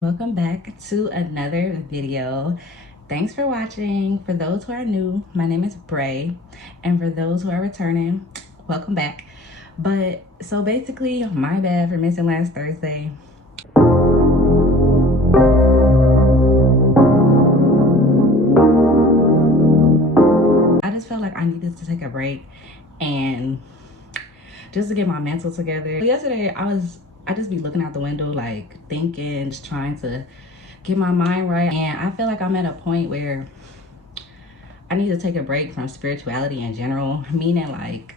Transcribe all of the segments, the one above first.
Welcome back to another video. Thanks for watching. For those who are new, my name is Bray, and for those who are returning, welcome back. But so basically, my bad for missing last Thursday. I just felt like I needed to take a break and just to get my mental together. Yesterday, I just be looking out the window, like thinking, just trying to get my mind right. And I feel like I'm at a point where I need to take a break from spirituality in general, meaning like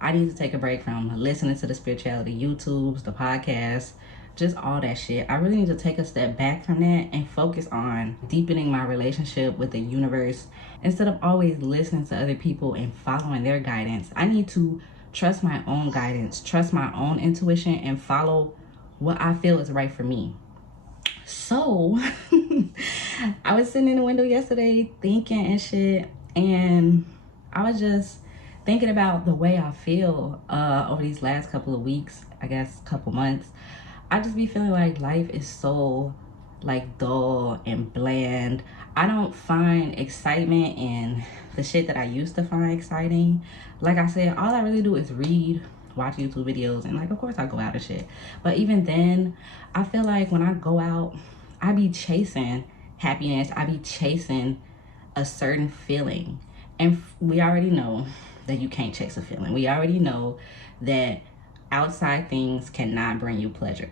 I need to take a break from listening to the spirituality YouTubes, the podcasts, just all that shit. I really need to take a step back from that and focus on deepening my relationship with the universe instead of always listening to other people and following their guidance. I need to trust my own guidance, trust my own intuition, and follow what I feel is right for me. So I was sitting in the window yesterday thinking and shit, and I was just thinking about the way I feel over these last couple of weeks, I guess couple months. I just be feeling like life is so like dull and bland. I don't find excitement in the shit that I used to find exciting. Like I said, all I really do is read, watch YouTube videos, and like of course I go out and shit. But even then, I feel like when I go out, I be chasing happiness. I be chasing a certain feeling. And we already know that you can't chase a feeling. We already know that outside things cannot bring you pleasure.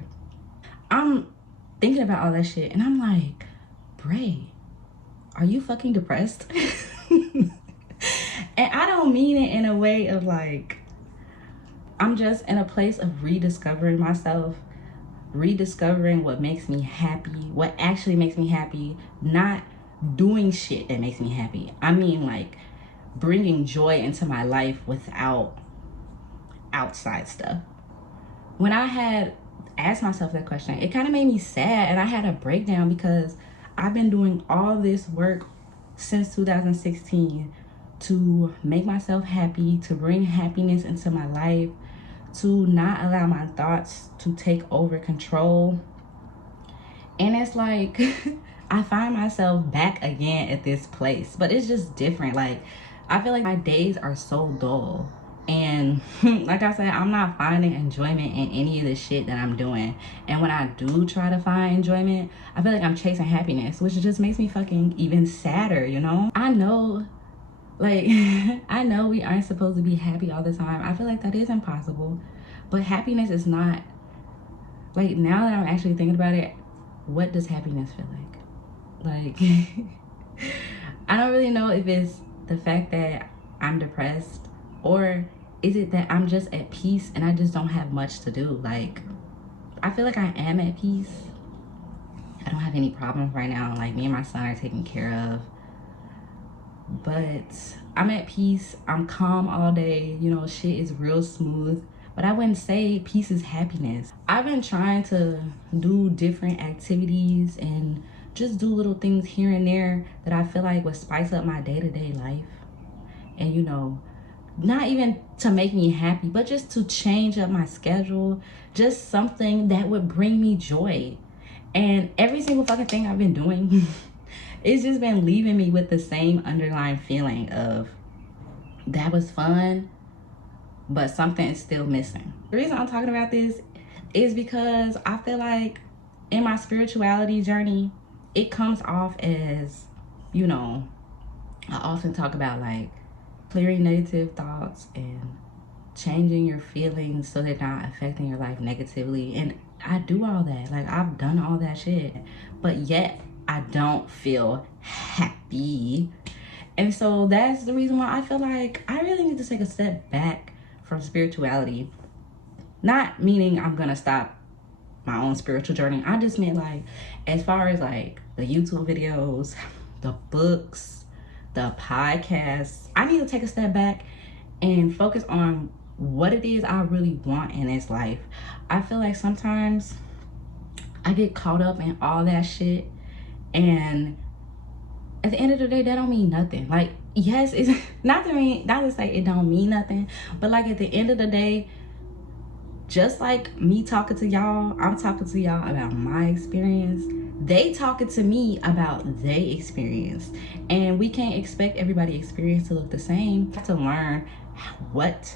I'm thinking about all that shit and I'm like, Bray, are you fucking depressed? And I don't mean it in a way of like, I'm just in a place of rediscovering myself, rediscovering what makes me happy, what actually makes me happy, not doing shit that makes me happy. I mean like bringing joy into my life without outside stuff. When I had asked myself that question, it kind of made me sad, and I had a breakdown because I've been doing all this work since 2016 to make myself happy, to bring happiness into my life, to not allow my thoughts to take over control. And it's like I find myself back again at this place, but it's just different. Like I feel like my days are so dull, and like I said, I'm not finding enjoyment in any of the shit that I'm doing. And when I do try to find enjoyment, I feel like I'm chasing happiness, which just makes me fucking even sadder, you know? I know, like I know we aren't supposed to be happy all the time. I feel like that is impossible, but happiness is not, like, now that I'm actually thinking about it, what does happiness feel like? I don't really know if it's the fact that I'm depressed, or is it that I'm just at peace and I just don't have much to do. Like I feel like I am at peace. I don't have any problems right now. Like me and my son are taken care of, but I'm at peace. I'm calm all day, you know, shit is real smooth. But I wouldn't say peace is happiness. I've been trying to do different activities and just do little things here and there that I feel like would spice up my day-to-day life. And you know, not even to make me happy, but just to change up my schedule, just something that would bring me joy. And every single fucking thing I've been doing, it's just been leaving me with the same underlying feeling of that was fun, but something is still missing. The reason I'm talking about this is because I feel like in my spirituality journey, it comes off as, you know, I often talk about like clearing negative thoughts and changing your feelings so they're not affecting your life negatively. And I do all that. Like I've done all that shit, but yet I don't feel happy. And so that's the reason why I feel like I really need to take a step back from spirituality. Not meaning I'm gonna stop my own spiritual journey. I just meant like, as far as like the YouTube videos, the books, the podcasts, I need to take a step back and focus on what it is I really want in this life. I feel like sometimes I get caught up in all that shit, and at the end of the day, that don't mean nothing. Like, yes, it's not to say it don't mean nothing, but like at the end of the day, just like me talking to y'all, I'm talking to y'all about my experience. they talking to me about their experience, and we can't expect everybody's experience to look the same. I have to learn what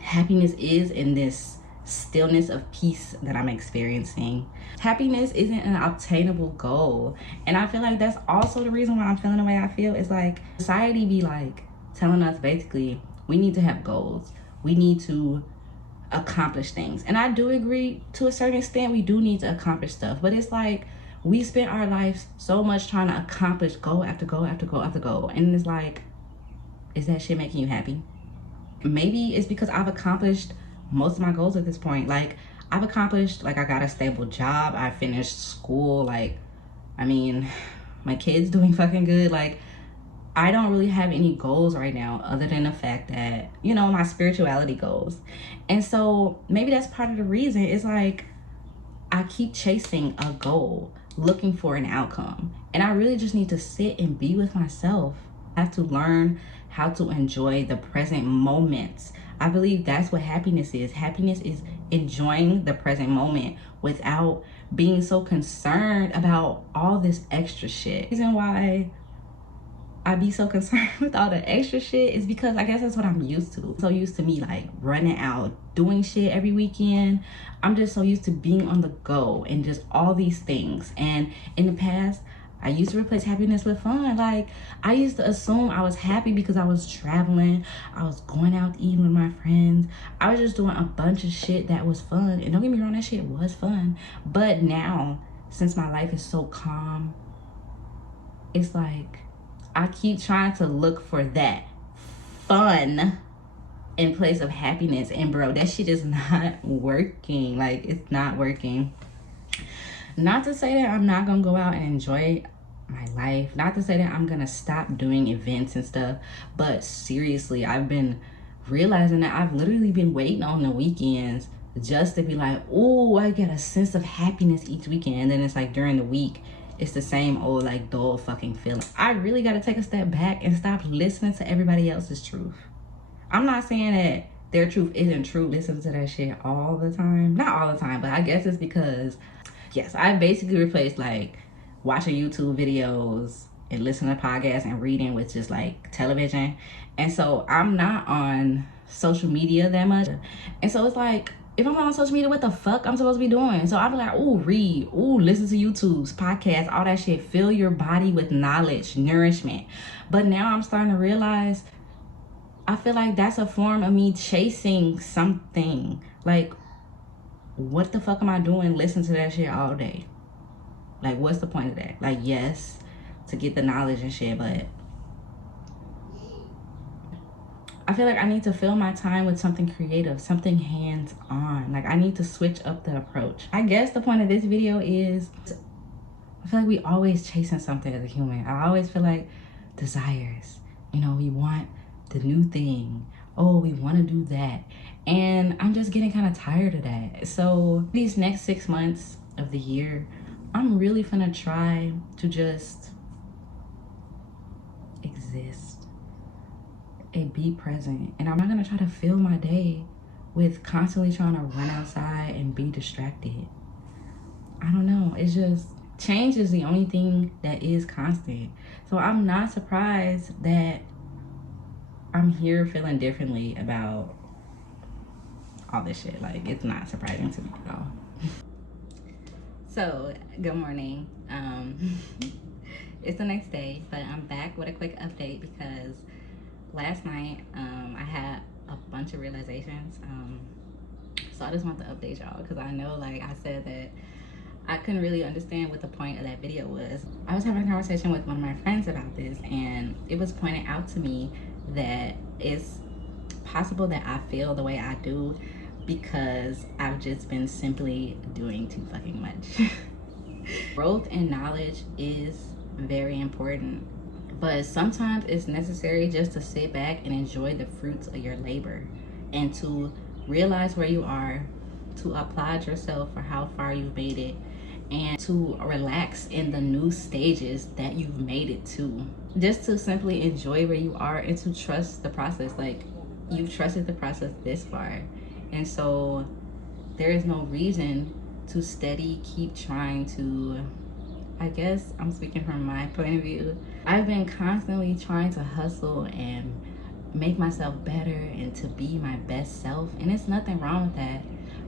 happiness is in this stillness of peace that I'm experiencing. Happiness isn't an obtainable goal, and I feel like that's also the reason why I'm feeling the way I feel. It's like society be like telling us basically we need to have goals, we need to accomplish things, and I do agree to a certain extent we do need to accomplish stuff, but it's like we spend our lives so much trying to accomplish goal after goal after goal after goal, and it's like, is that shit making you happy? Maybe it's because I've accomplished most of my goals at this point. Like, I've accomplished, like, I got a stable job, I finished school, like, I mean, my kid's doing fucking good. Like, I don't really have any goals right now other than the fact that, you know, my spirituality goals. And so maybe that's part of the reason. It's like I keep chasing a goal, looking for an outcome, and I really just need to sit and be with myself. I have to learn how to enjoy the present moments. I believe that's what happiness is. Happiness is enjoying the present moment without being so concerned about all this extra shit. The reason why I be so concerned with all the extra shit is because I guess that's what I'm used to. So used to me like running out, doing shit every weekend. I'm just so used to being on the go and just all these things. And in the past, I used to replace happiness with fun. Like, I used to assume I was happy because I was traveling, I was going out eating with my friends, I was just doing a bunch of shit that was fun. And don't get me wrong, that shit was fun. But now, since my life is so calm, it's like I keep trying to look for that fun in place of happiness. And bro, that shit is not working. Like, it's not working. Not to say that I'm not gonna go out and enjoy my life, not to say that I'm gonna stop doing events and stuff, but seriously, I've been realizing that I've literally been waiting on the weekends just to be like, oh, I get a sense of happiness each weekend. And then it's like during the week, it's the same old like dull fucking feeling. I really gotta take a step back and stop listening to everybody else's truth. I'm not saying that their truth isn't true. Listen to that shit all the time. Not all the time, but I guess it's because, yes, I basically replaced like watching YouTube videos and listening to podcasts and reading with just like television. And so I'm not on social media that much. And so it's like, if I'm on social media, what the fuck I'm supposed to be doing? So I'll be like, ooh, read, ooh, listen to YouTube's podcasts, all that shit. Fill your body with knowledge, nourishment. But now I'm starting to realize, I feel like that's a form of me chasing something. Like, what the fuck am I doing listening to that shit all day? Like, what's the point of that? Like, yes, to get the knowledge and shit, but I feel like I need to fill my time with something creative, something hands-on. Like, I need to switch up the approach. I guess the point of this video is, I feel like we always chasing something as a human. I always feel like desires, you know, we want the new thing. Oh, we want to do that. And I'm just getting kind of tired of that. So these next 6 months of the year, I'm really gonna try to just exist and be present. And I'm not gonna try to fill my day with constantly trying to run outside and be distracted. I don't know, it's just, change is the only thing that is constant. So I'm not surprised that I'm here feeling differently about all this shit. Like, it's not surprising to me at all. So, good morning. It's the next day, but I'm back with a quick update because last night I had a bunch of realizations. So I just want to update y'all because I know, like I said, that I couldn't really understand what the point of that video was. I was having a conversation with one of my friends about this, and it was pointed out to me that it's possible that I feel the way I do because I've just been simply doing too fucking much. Growth and knowledge is very important, but sometimes it's necessary just to sit back and enjoy the fruits of your labor and to realize where you are, to applaud yourself for how far you've made it, and to relax in the new stages that you've made it to. Just to simply enjoy where you are and to trust the process. Like, you've trusted the process this far, and so there is no reason to steady keep trying to I guess I'm speaking from my point of view. I've been constantly trying to hustle and make myself better and to be my best self, and it's nothing wrong with that.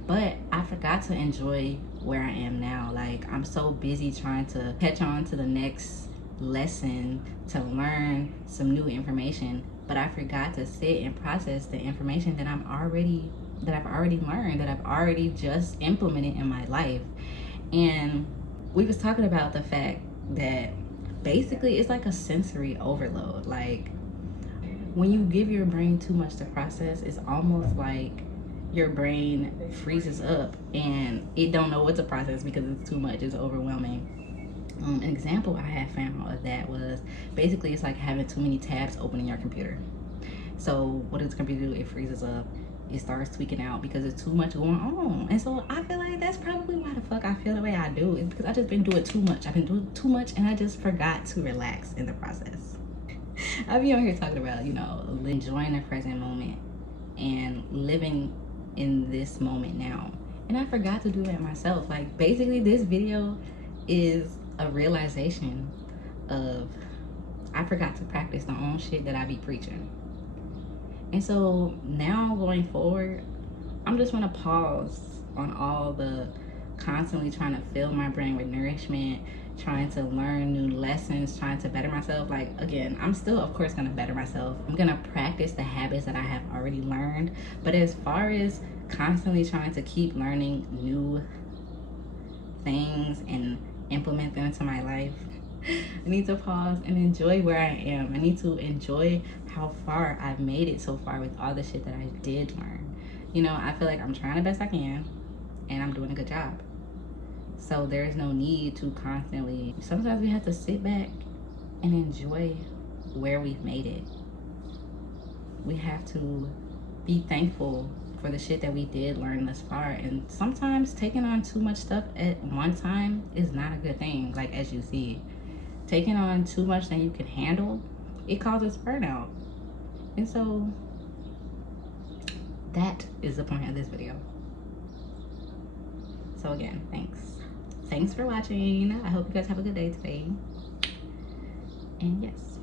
But I forgot to enjoy where I am now. Like, I'm so busy trying to catch on to the next lesson, to learn some new information, but I forgot to sit and process the information that I've already learned, that I've already just implemented in my life. And we was talking about the fact that basically it's like a sensory overload. Like, when you give your brain too much to process, it's almost like your brain freezes up and it don't know what to process because it's too much, it's overwhelming. An example I had found of that was basically it's like having too many tabs open in your computer. So what does the computer do? It freezes up. It starts tweaking out because there's too much going on. And so I feel like that's probably why the fuck I feel the way I do. It's because I just been doing too much. I've been doing too much and I just forgot to relax in the process. I be on here talking about, you know, enjoying the present moment and living in this moment now. And I forgot to do that myself. Like, basically this video is a realization of I forgot to practice the own shit that I be preaching. And so now going forward, I'm just gonna pause on all the constantly trying to fill my brain with nourishment, trying to learn new lessons, trying to better myself. Like, again, I'm still of course gonna better myself. I'm gonna practice the habits that I have already learned. But as far as constantly trying to keep learning new things and implement them into my life, I need to pause and enjoy where I am. I need to enjoy how far I've made it so far with all the shit that I did learn. You know, I feel like I'm trying the best I can and I'm doing a good job. So there's no need to constantly, sometimes we have to sit back and enjoy where we've made it. We have to be thankful for the shit that we did learn thus far. And sometimes taking on too much stuff at one time is not a good thing. Like, as you see, taking on too much than you can handle, it causes burnout. And so that is the point of this video. So again, thanks for watching. I hope you guys have a good day today. And yes.